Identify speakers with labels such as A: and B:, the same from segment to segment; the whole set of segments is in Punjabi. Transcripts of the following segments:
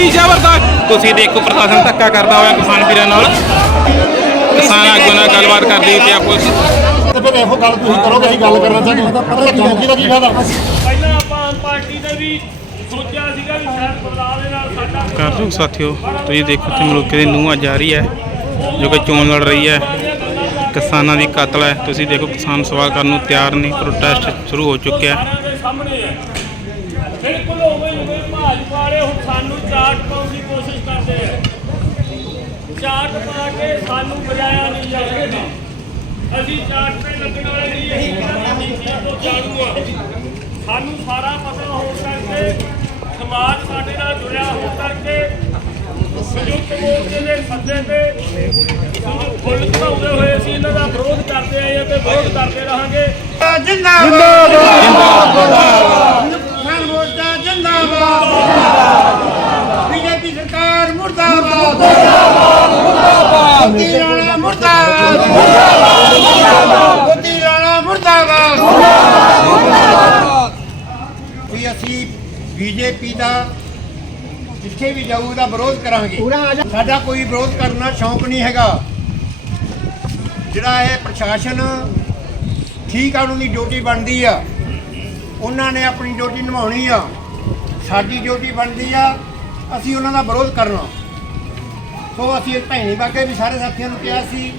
A: ਗੁਦੀ ਜ਼ਬਰਦਸਤ। ਤੁਸੀਂ ਦੇਖੋ ਪ੍ਰਸ਼ਾਸਨ ਧੱਕਾ ਕਰਦਾ ਹੋਇਆ ਕਿਸਾਨ ਵੀਰਾਂ ਨਾਲ। ਕਿਸਾਨ ਆਗੂ ਨਾਲ ਗੱਲਬਾਤ ਕਰਦੀ
B: ਤੇ ਫਿਰ ਇਹੋ ਗੱਲ ਤੁਸੀਂ ਕਰੋਗੇ ਅਸੀਂ ਗੱਲ ਕਰਨਾ ਚਾਹੁੰਦੇ ਹਾਂ ਪਤਾ ਚੌਂਕੀ ਦਾ ਕੀ ਫਾਇਦਾ?
C: ਪਹਿਲਾਂ ਆਪਾਂ ਆਮ ਪਾਰਟੀ ਨੇ ਵੀ ਸੋਚਿਆ ਸੀਗਾ ਵੀ ਸ਼ਾਇਦ ਬਦਲਾਅ ਦੇ ਨਾਲ ਸਾਡਾ
A: ਕਰ ਦੋ ਸਾਥੀਓ ਤੁਸੀਂ ਦੇਖੋ ਕਿ ਮਲੂਕੇ ਦੀ ਨੂੰਹ ਅੱਜ ਆ ਰਹੀ ਹੈ ਜੋ ਕਿ ਚੋਣ ਲੜ ਰਹੀ ਹੈ। ਕਿਸਾਨਾਂ ਦੀ ਕਤਲ ਹੈ। ਤੁਸੀਂ ਦੇਖੋ ਕਿਸਾਨ ਸਵਾਲ ਕਰਨ ਨੂੰ ਤਿਆਰ ਨਹੀਂ ਪ੍ਰੋਟੈਸਟ ਸ਼ੁਰੂ ਹੋ ਚੁੱਕਿਆ ਹੈ
C: ਸਾਰਿਆਂ ਦੇ ਸਾਹਮਣੇ ਹੈ ਬਿਲਕੁਲ ਉਵੇਂ ਉਵੇਂ ਭਾਜਪਾ ਵਾਲੇ ਹੁਣ ਸਾਨੂੰ ਚਾਟ ਪਾਉਣ ਦੀ ਕੋਸ਼ਿਸ਼ ਕਰਦੇ ਆ। ਚਾਟ ਪਾ ਕੇ ਸਾਨੂੰ ਬਜਾਇਆ ਨਹੀਂ ਜਾ ਅਸੀਂ ਚਾਟ ਤੇ ਲੱਗਣ ਵਾਲੇ ਨਹੀਂ, ਅਸੀਂ ਕਿਹਨਾਂ ਤੋਂ ਜਾਣੂ ਸਾਨੂੰ ਸਾਰਾ ਪਤਾ ਹੋ ਕਰਕੇ, ਸਮਾਜ ਸਾਡੇ ਨਾਲ ਜੁੜਿਆ ਹੋ ਕਰਕੇ, ਸੰਯੁਕਤ ਮੋਰਚੇ ਦੇ ਸੱਦੇ ਤੇ ਫੁੱਲ ਚੜਾਉਂਦੇ ਹੋਏ ਅਸੀਂ ਇਹਨਾਂ ਦਾ ਵਿਰੋਧ ਕਰਦੇ ਆਏ ਤੇ ਵਿਰੋਧ ਕਰਦੇ ਰਹਾਂਗੇ।
B: ਜਿੰਦਾਬਾਦ।
D: ਕਿਸਾਨ ਅਸੀਂ ਬੀਜੇਪੀ ਦਾ ਜਿੱਥੇ ਵੀ ਜਾਊ ਉਹਦਾ ਵਿਰੋਧ ਕਰਾਂਗੇ। ਸਾਡਾ ਕੋਈ ਵਿਰੋਧ ਕਰਨਾ ਸ਼ੌਂਕ ਨਹੀਂ ਹੈਗਾ। ਜਿਹੜਾ ਇਹ ਪ੍ਰਸ਼ਾਸਨ ਠੀਕ ਆ ਉਹਨਾਂ ਦੀ ਡਿਊਟੀ ਬਣਦੀ ਆ। ਉਹਨਾਂ ਨੇ ਆਪਣੀ ਡਿਊਟੀ ਨਿਭਾਉਣੀ ਆ। ਸਾਡੀ ਡਿਊਟੀ ਬਣਦੀ ਆ ਅਸੀਂ ਉਹਨਾਂ ਦਾ ਵਿਰੋਧ ਕਰਨਾ। ਸੋ ਅਸੀਂ ਇਹ ਭੈਣੀ ਬਾਗੇ ਵੀ ਸਾਰੇ ਸਾਥੀਆਂ ਨੂੰ ਕਿਹਾ ਸੀ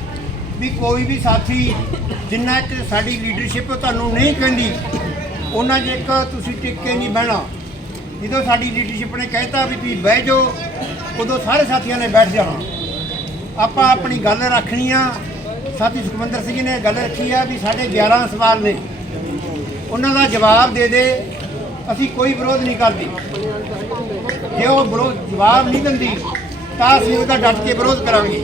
D: ਵੀ ਕੋਈ ਵੀ ਸਾਥੀ ਜਿੰਨਾ ਇੱਕ ਸਾਡੀ ਲੀਡਰਸ਼ਿਪ ਤੁਹਾਨੂੰ ਨਹੀਂ ਕਹਿੰਦੀ ਉਹਨਾਂ 'ਚ ਇੱਕ ਤੁਸੀਂ ਟਿਕ ਕੇ ਨਹੀਂ ਬਹਿਣਾ, ਜਦੋਂ ਸਾਡੀ ਲੀਡਰਸ਼ਿਪ ਨੇ ਕਹਿਤਾ ਵੀ ਤੁਸੀਂ ਬਹਿ ਜਾਓ, ਉਦੋਂ ਸਾਰੇ ਸਾਥੀਆਂ ਨੇ ਬੈਠ ਜਾਣਾ। ਆਪਾਂ ਆਪਣੀ ਗੱਲ ਰੱਖਣੀ ਆ। ਸਾਥੀ ਸੁਖਵਿੰਦਰ ਸਿੰਘ ਨੇ ਗੱਲ ਰੱਖੀ ਆ ਵੀ ਸਾਡੇ 11 ਸਵਾਲ ਨੇ। ਉਹਨਾਂ ਦਾ ਜਵਾਬ ਦੇ ਦੇ, ਅਸੀਂ ਕੋਈ ਵਿਰੋਧ ਨਹੀਂ ਕਰਦੇ। ਜੇ ਉਹ ਵਿਰੋਧ ਜਵਾਬ ਨਹੀਂ ਦਿੰਦੀ, ਤਾਂ ਅਸੀਂ ਉਹਦਾ ਡਟ ਕੇ ਵਿਰੋਧ ਕਰਾਂਗੇ।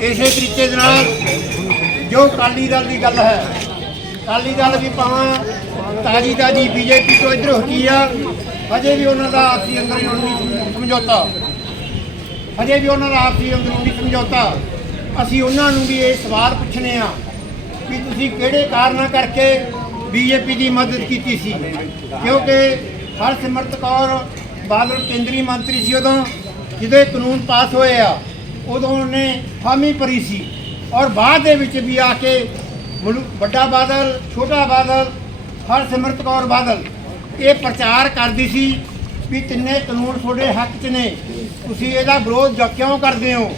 D: ਇਸੇ ਤਰੀਕੇ ਦੇ ਨਾਲ ਜੋ ਅਕਾਲੀ ਦਲ ਦੀ ਗੱਲ ਹੈ ਅਕਾਲੀ ਦਲ ਵੀ ਭਾਵੇਂ, ਤਾਜੀ ਤਾਜੀ ਬੀਜੇਪੀ ਤੋਂ ਇੱਧਰ ਹੋਈ ਆ। ਹਜੇ ਵੀ ਉਹਨਾਂ ਦਾ ਆਪਸੀ ਅੰਦਰ ਅੰਦਰੂਨੀ ਸਮਝੌਤਾ। ਹਜੇ ਵੀ ਉਹਨਾਂ ਦਾ ਆਪਸੀ ਅੰਦਰੂਨੀ ਸਮਝੌਤਾ। ਅਸੀਂ ਉਹਨਾਂ ਨੂੰ ਵੀ ਇਹ ਸਵਾਲ ਪੁੱਛਣੇ ਆ ਕਿ ਤੁਸੀਂ ਕਿਹੜੇ ਕਾਰਨਾਂ ਕਰਕੇ ਬੀਜੇਪੀ ਦੀ ਮਦਦ ਕੀਤੀ ਸੀ? ਕਿਉਂਕਿ ਹਰਸਿਮਰਤ ਕੌਰ ਬਾਦਲ ਕੇਂਦਰੀ ਮੰਤਰੀ ਸੀ ਉਦੋਂ ਜਦੋਂ ਇਹ ਕਾਨੂੰਨ ਪਾਸ ਹੋਏ ਆ, ਉਦੋਂ ਉਹਨੇ ਹਾਮੀ ਭਰੀ ਸੀ। ਔਰ ਬਾਅਦ ਦੇ ਵਿੱਚ ਵੀ ਆ ਕੇ ਮੁਲਕ- ਵੱਡਾ ਬਾਦਲ, ਛੋਟਾ ਬਾਦਲ ਹਰਸਿਮਰਤ ਕੌਰ ਬਾਦਲ। ਇਹ ਪ੍ਰਚਾਰ ਕਰਦੀ ਸੀ ਵੀ ਤਿੰਨੇ ਕਾਨੂੰਨ ਤੁਹਾਡੇ ਹੱਕ 'ਚ ਨੇ। ਤੁਸੀਂ ਇਹਦਾ ਵਿਰੋਧ ਕਿਉਂ ਕਰਦੇ ਹੋ?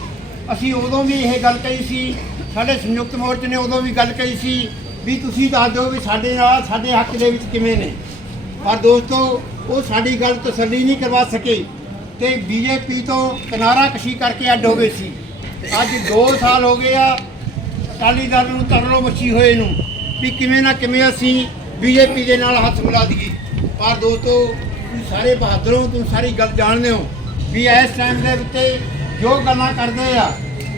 D: ਅਸੀਂ ਉਦੋਂ ਵੀ ਇਹ ਗੱਲ ਕਹੀ ਸੀ, ਸਾਡੇ ਸੰਯੁਕਤ ਮੋਰਚੇ ਨੇ ਉਦੋਂ ਵੀ ਗੱਲ ਕਹੀ ਸੀ ਵੀ ਤੁਸੀਂ ਦੱਸ ਦਿਓ ਵੀ ਸਾਡੇ ਨਾਲ, ਸਾਡੇ ਹੱਕ ਦੇ ਵਿੱਚ ਕਿਵੇਂ ਨੇ। ਪਰ ਦੋਸਤੋ, ਉਹ ਸਾਡੀ ਗੱਲ ਤਸੱਲੀ ਨਹੀਂ ਕਰਵਾ ਸਕੇ ਤੇ ਬੀਜੇਪੀ ਤੋਂ ਕਿਨਾਰਾ ਕਸ਼ੀ ਕਰਕੇ ਅੱਡ ਹੋ ਗਏ ਸੀ। ਅੱਜ 2 ਸਾਲ ਹੋ ਗਏ ਆ ਅਕਾਲੀ ਦਲ ਨੂੰ ਤਰਲੋ ਮੱਛੀ ਹੋਏ ਨੂੰ ਵੀ ਕਿਵੇਂ ਨਾ ਕਿਵੇਂ ਅਸੀਂ ਬੀਜੇਪੀ ਦੇ ਨਾਲ ਹੱਥ ਮਿਲਾ ਦਈਏ। ਪਰ ਦੋਸਤੋ, ਤੁਸੀਂ ਸਾਰੇ ਬਹਾਦਰੋਂ ਤੁਸੀਂ ਸਾਰੀ ਗੱਲ ਜਾਣਦੇ ਹੋ ਵੀ ਇਸ ਟਾਈਮ ਦੇ ਉੱਤੇ ਜੋ ਗੱਲਾਂ ਕਰਦੇ ਆ,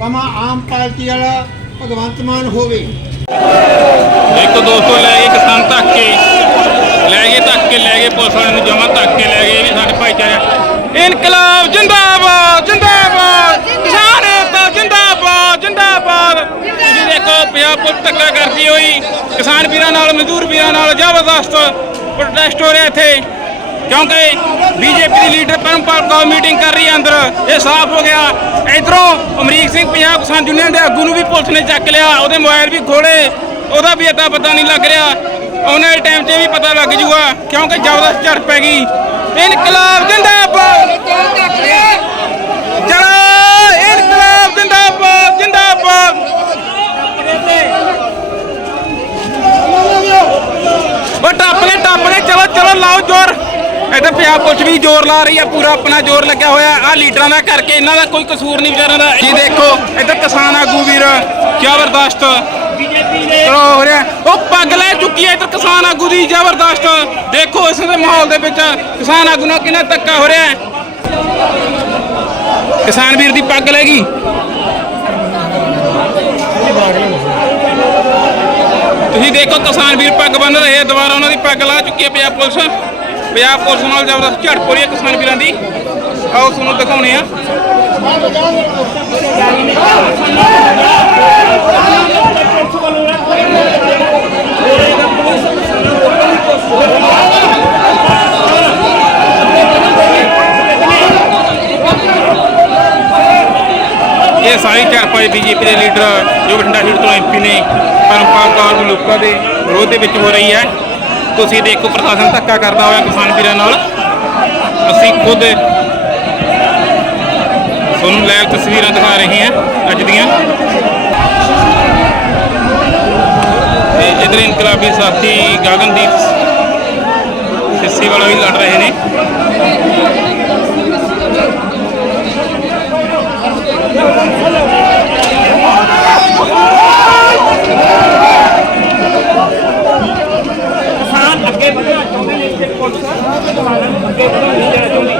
D: ਭਾਵੇਂ ਆਮ ਪਾਰਟੀ ਵਾਲਾ ਭਗਵੰਤ ਮਾਨ ਹੋਵੇ।
A: ਇੱਕ ਦੋਸਤੋ, ਲੈ ਗਏ ਕਿਸਾਨ ਧੱਕ ਕੇ, ਲੈ ਗਏ ਧੱਕ ਕੇ, ਲੈ ਗਏ ਪੁਲਿਸ ਵਾਲਿਆਂ ਨੂੰ ਜਮਾ ਧੱਕ ਕੇ ਲੈ ਗਏ ਸਾਡੇ ਭਾਈਚਾਰੇ ਇਨਕਲਾਬ ਜਿੰਦਾਬਾਦ ਕਿਸਾਨ ਏਕਤਾ ਜਿੰਦਾਬਾਦ ਜਿੰਦਾਬਾਦ ਤੁਸੀਂ ਦੇਖੋ ਪੰਜਾਬ ਪੁਲਿਸ ਧੱਕਾ ਕਰਦੀ ਹੋਈ ਕਿਸਾਨ ਵੀਰਾਂ ਨਾਲ ਮਜ਼ਦੂਰ ਵੀਰਾਂ ਨਾਲ ਜ਼ਬਰਦਸਤ ਪ੍ਰੋਟੈਸਟ ਹੋ ਰਿਹਾ ਇੱਥੇ। ਕਿਉਂਕਿ ਬੀਜੇਪੀ ਦੀ ਲੀਡਰ ਪਰਮਪਾਲ ਕੌਰ ਮੀਟਿੰਗ ਕਰ ਰਹੀ ਹੈ ਅੰਦਰ ਇਹ ਸਾਫ਼ ਹੋ ਗਿਆ। ਇਧਰੋਂ ਅਮਰੀਕ ਸਿੰਘ ਪੰਜਾਬ ਕਿਸਾਨ ਯੂਨੀਅਨ ਦੇ ਆਗੂ ਨੂੰ ਵੀ ਪੁਲਿਸ ਨੇ ਚੱਕ ਲਿਆ। ਉਹਦੇ ਮੋਬਾਈਲ ਵੀ ਖੋਲੇ ਉਹਦਾ ਵੀ ਅਤਾ ਪਤਾ ਨਹੀਂ ਲੱਗ ਰਿਹਾ। ਆਉਣ ਵਾਲੇ ਟਾਈਮ 'ਤੇ ਵੀ ਪਤਾ ਲੱਗ ਜੂਗਾ ਕਿਉਂਕਿ ਜ਼ਬਰਦਸਤ ਝੜ ਪੈ ਗਈ ਇਨਕਲਾਬ ਜਿੰਦਾਬਾਦ! ਚਲੋ ਇਨਕਲਾਬ ਜਿੰਦਾਬਾਦ ਜਿੰਦਾਬਾਦ ਬਟ ਆਪਣੇ ਟੱਪਨੇ ਚਲੋ ਚਲੋ ਲਾਓ ਜ਼ੋਰ ਇੱਥੇ ਪੁਲਿਸ ਵੀ ਜ਼ੋਰ ਲਾ ਰਹੀ ਆ ਪੂਰਾ ਆਪਣਾ ਜ਼ੋਰ ਲੱਗਿਆ ਹੋਇਆ। ਆ ਲੀਡਰਾਂ ਦਾ ਕਰਕੇ ਇਹਨਾਂ ਦਾ ਕੋਈ ਕਸੂਰ ਨਹੀਂ ਵਿਚਾਰਿਆਂ ਦਾ। ਜੀ ਦੇਖੋ ਇੱਧਰ ਕਿਸਾਨ ਆਗੂ ਵੀਰ ਜ਼ਬਰਦਸਤ
C: ਬੀਜੇਪੀ ਦੇ
A: ਹੋ ਰਿਹਾ। ਉਹ ਪੱਗ ਲੈ ਚੁੱਕੀ ਹੈ ਇੱਧਰ ਕਿਸਾਨ ਆਗੂ ਦੀ ਜ਼ਬਰਦਸਤ ਦੇਖੋ ਇਸ ਦੇ ਮਾਹੌਲ ਦੇ ਵਿੱਚ ਕਿਸਾਨ ਆਗੂ ਨਾਲ ਕਿੰਨਾ ਧੱਕਾ ਹੋ ਰਿਹਾ। ਹੈ ਕਿਸਾਨ ਵੀਰ ਦੀ ਪੱਗ ਲੈ ਗਈ। ਤੁਸੀਂ ਦੇਖੋ ਕਿਸਾਨ ਵੀਰ ਪੱਗ ਬੰਨ ਰਹੇ ਆ, ਦੁਬਾਰਾ ਉਹਨਾਂ ਦੀ ਪੱਗ ਲਾ ਚੁੱਕੀ ਹੈ ਪੰਜਾਬ ਪੁਲਿਸ। ਪੰਜਾਬ ਪੁਲਿਸ ਨਾਲ ਜ਼ਬਰਦਸਤ ਝੜਪ ਹੋ ਰਹੀ ਹੈ ਕਿਸਾਨ ਵੀਰਾਂ ਦੀ। ਆਓ ਤੁਹਾਨੂੰ ਦਿਖਾਉਣੇ ਆ। ਇਹ ਸਾਰੀ ਝੜਪਾਈ ਬੀਜੇਪੀ ਦੇ ਲੀਡਰ ਜੋ ਬਠਿੰਡਾ ਸੀਟ ਤੋਂ ਐਮਪੀ ਨੇ ਪਰਮਪਾਲ ਕੌਰ ਦੇ ਲੋਕਾਂ ਦੇ ਵਿਰੋਧ ਦੇ ਵਿੱਚ ਹੋ ਰਹੀ ਹੈ। ਤੁਸੀਂ ਦੇਖੋ ਪ੍ਰਸ਼ਾਸਨ ਧੱਕਾ ਕਰਦਾ ਹੋਇਆ ਕਿਸਾਨ ਵੀਰਾਂ ਨਾਲ। ਅਸੀਂ ਖੁਦ ਤੁਹਾਨੂੰ ਲਾਈਵ ਤਸਵੀਰਾਂ ਦਿਖਾ ਰਹੇ ਹਾਂ ਅੱਜ ਦੀਆਂ। ਤੇ ਇਧਰ ਇਨਕਲਾਬੀ ਸਾਥੀ ਗਗਨਦੀਪ ਸਿੱਸੀ ਵਾਲਾ ਵੀ ਲੜ ਰਹੇ ਨੇ
C: ਕਿਸਾਨ ਅੱਗੇ ਵਧਣਾ ਚਾਹੁੰਦੇ ਨੇ ਇੱਥੇ ਪੁਲਿਸ ਕਿਸਾਨਾਂ ਨੂੰ ਅੱਗੇ ਵਧਣ ਨਹੀਂ ਦੇਣਾ ਚਾਹੁੰਦੀ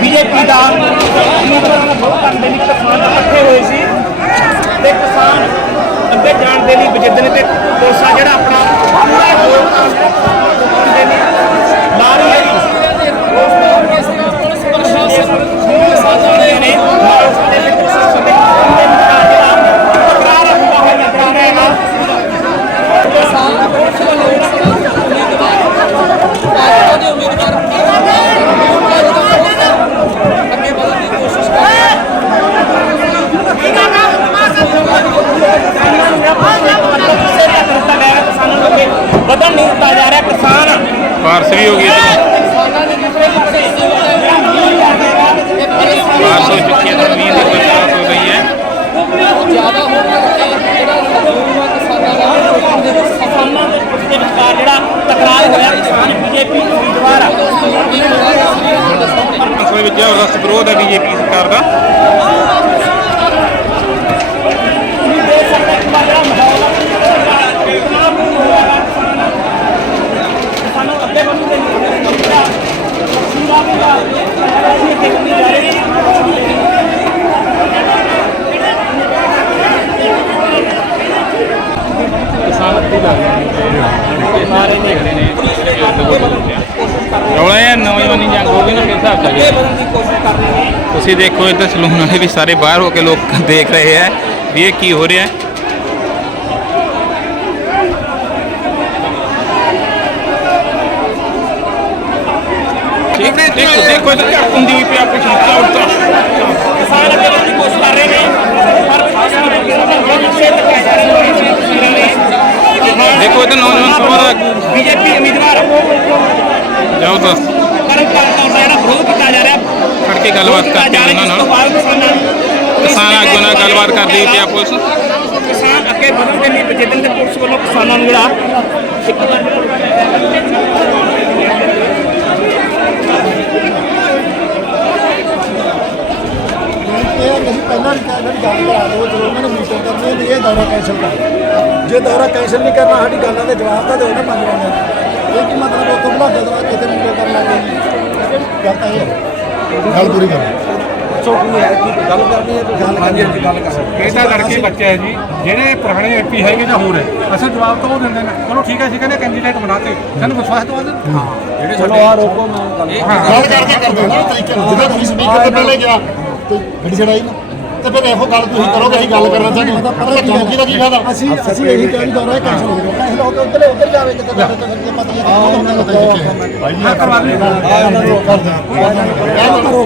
C: ਬੀਜੇਪੀ ਦਾ ਉਮੀਦਵਾਰਾਂ ਦਾ ਬਹੁਤ ਕਰਨ ਦੇ ਲਈ ਕਿਸਾਨ ਇਕੱਠੇ ਹੋਏ ਸੀ ਤੇ ਕਿਸਾਨ ਅੱਗੇ ਜਾਣ ਦੇ ਲਈ ਵਜਿੱਦਨ ਤੇ ਪੁਲਿਸ ਆ ਜਿਹੜਾ ਆਪਣਾ ਪੂਰਾ ਯੋਗਦਾਨ ਲਾ ਰਹੀ ਹੈ ਜੀ ਨੇ ਨਾਲ ਸਾਡੇ ਵਿੱਚ ਸਾਡੇ ਦੇ ਨਾਲ ਜਿਹੜਾ ਤਕਰਾਰ ਹੁੰਦਾ ਹੋਇਆ ਨਜ਼ਰ ਆ ਰਿਹਾ ਹੈ ਵਧਣ ਨਹੀਂ ਦਿੱਤਾ ਜਾ ਰਿਹਾ ਕਿਸਾਨ
A: ਪਾਰਸ ਵੀ ਹੋ ਗਈ ਪਾਰਸ ਹੋ ਚੁੱਕੀ ਹੈ ਜ਼ਮੀਨ ਦੀ ਬਰਸਾਤ ਹੋ ਗਈ ਹੈ
C: ਕਿਸਾਨਾਂ ਦੇ ਪੁੱਛ ਦੇ ਵਿਚਕਾਰ ਜਿਹੜਾ ਟਕਰਾਅ ਹੋਇਆ ਕਿਸਾਨ ਬੀਜੇਪੀ ਉਮੀਦਵਾਰ ਆ
A: ਅਸਲ ਵਿੱਚ ਜ਼ਬਰਦਸਤ ਵਿਰੋਧ ਹੈ ਬੀਜੇਪੀ ਸਰਕਾਰ ਦਾ
C: ਤੁਸੀਂ ਦੇਖ ਸਕਦੇ ਹੋ ਕਿ ਜਿਹੜਾ ਮਾਹੌਲ ਆ ਕਿੰਨਾ ਬੁਰਾ ਹੋਇਆ ਕਿਸਾਨਾਂ ਨੂੰ ਅੱਗੇ ਵਧਣ ਦੇ ਲਈ ਪੂਰਾ ਪੂਰਾ ਪੂਰਾ ਅਸੀਂ ਦੇਖਦੇ ਜਾ ਰਹੇ ਹਾਂ
A: ਰੌਲਾ ਇਹ ਨੌਜਵਾਨੀ ਜੰਗ ਹੋ ਗਈ ਨਾ ਫਿਰ ਹਿਸਾਬ ਚੱਲ
C: ਅੱਗੇ ਵਧਣ ਦੀ ਕੋਸ਼ਿਸ਼ ਕਰ ਰਹੇ ਨੇ
A: ਤੁਸੀਂ ਦੇਖੋ ਇੱਧਰ ਸਲੂਨ ਵਾਲੇ ਵੀ ਸਾਰੇ ਬਾਹਰ ਹੋ ਕੇ ਲੋਕ ਦੇਖ ਰਹੇ ਹੈ ਵੀ ਇਹ ਕੀ ਹੋ ਰਿਹਾ ਹੈ ਠੀਕ ਹੈ ਦੇਖੋ ਦੇਖੋ ਇੱਧਰ ਝੜਪ ਹੁੰਦੀ ਹੋਈ ਪਿਆ ਕੁਛ ਨੀਚਾ ਉੱਤਾ
C: ਕਿਸਾਨ ਅੱਗੇ ਵਧਣ ਦੀ ਕੋਸ਼ਿਸ਼ ਕਰ ਰਹੇ ਨੇ ਪਰ ਪ੍ਰਸ਼ਾਸਨ ਨੇ ਕਿਹਾ ਕਿ ਬਹੁਤ ਪਿੱਛੇ ਧੱਕੇ ਜਾ ਰਹੇ ਨੇ
A: ਦੇਖੋ ਇੱਧਰ ਨੌਜਵਾਨ ਸਭਾ ਦਾ
C: ਬੀਜੇਪੀ ਉਮੀਦਵਾਰ।
A: ਜ਼ਬਰਦਸਤ।
C: ਕਰਮਚਾਰੀ ਕੌਰ ਦਾ ਜਿਹੜਾ ਵਿਰੋਧ ਕੀਤਾ ਜਾ ਰਿਹਾ
A: ਖੜ ਕੇ ਗੱਲਬਾਤ ਕਰਦੇ ਉਹਨਾਂ ਨਾਲ।
C: ਤੋਂ ਕਿਸਾਨਾਂ
A: ਆਗੂ ਨਾਲ ਗੱਲਬਾਤ ਕਰਦੀ ਪਿਆ ਪੁਲਿਸ।
C: ਕਿਸਾਨ ਅੱਗੇ ਵਧਣ ਦੇ ਲਈ ਵਜੇਦਨ ਦੇ ਪੁਲਿਸ ਵੱਲੋਂ ਕਿਸਾਨਾਂ ਨੂੰ ਜਿਹੜਾ ਇੱਕ ਵਾਰ
B: ਇਹ ਨਹੀਂ ਪਹਿਲਾਂ ਮੇਰੀ ਗੱਲ ਕਰਾ ਦਿਓ ਜਦੋਂ ਉਹਨਾਂ ਨੇ ਮੀਟਿੰਗ ਕਰਨੀ ਹੈ ਇਹ ਦੌਰਾ ਕੈਂਸਲ ਕਰ ਜੇ ਦੌਰਾ ਕੈਂਸਲ ਨਹੀਂ ਕਰਨਾ ਸਾਡੀ ਗੱਲਾਂ ਦੇ ਜਵਾਬ ਤਾਂ ਦਿਓ ਨਾ ਪੰਜ ਬੰਦੇ। ਇਹ ਕੀ ਮਤਲਬ ਉੱਥੋਂ ਬੁਲਾ ਕੇ ਦਵਾ ਕਿਤੇ ਮੀਟਿੰਗ ਕਰਨ ਲੱਗ ਗਏ ਗੱਲ ਤਾਂ ਇਹ ਹੈ। ਗੱਲ ਪੂਰੀ ਕਰੋ।
E: ਇਹ ਤਾਂ ਲੜਕੇ ਬੱਚੇ ਹੈ ਜੀ। ਜਿਹੜੇ ਪੁਰਾਣੇ ਐਮਪੀ ਹੈਗੇ ਜਾਂ ਹੋਰ ਹੈ ਅਸਲ ਜਵਾਬ ਤਾਂ ਉਹ ਦਿੰਦੇ ਨੇ। ਚਲੋ ਠੀਕ ਹੈ ਅਸੀਂ ਕਹਿੰਦੇ ਕੈਂਡੀਡੇਟ ਬਣਾਤੇ। ਸਾਨੂੰ ਵਿਸ਼ਵਾਸ ਦਵਾ ਦੇ ਹਾਂ ਜਿਹੜੇ ਸਾਡੇ
B: ਗੱਲ ਕਰਕੇ ਕਰਦੇ ਹੋ ਨਾ ਤਰੀਕੇ ਨਾਲ। ਜਦੋਂ ਤੁਸੀਂ ਸਪੀਕਰ ਤੇ ਪਹਿਲੇ ਗਿਆ ਤੇ ਗੱਡੀ ਚੜਾਈ ਨਾ। ਤੇ ਫਿਰ ਇਹੋ ਗੱਲ ਤੁਸੀਂ ਕਰੋਗੇ ਅਸੀਂ ਗੱਲ ਕਰਨਾ ਚਾਹੁੰਦੇ ਹਾਂ। ਪਤਾ ਕੀ ਦਾ ਕੀ ਫਾਇਦਾ? ਅਸੀਂ ਅਸੀਂ ਇਹੀ ਕਹਿ ਦੌਰਾ ਕੈਂਸਲ ਹੋ ਗਿਆ ਕੈਂਸਲ ਹੋ ਕੇ ਉੱਧਰ ਉੱਧਰ ਜਾਵੇ। ਫਿਰ ਪਤਾ ਨਹੀਂ ਕਿਹਨੂੰ ਪਤਾ ਭਾਈ ਜੀ ਕਰਵਾ ਲਈ ਕਰੋ ਕਰੋ।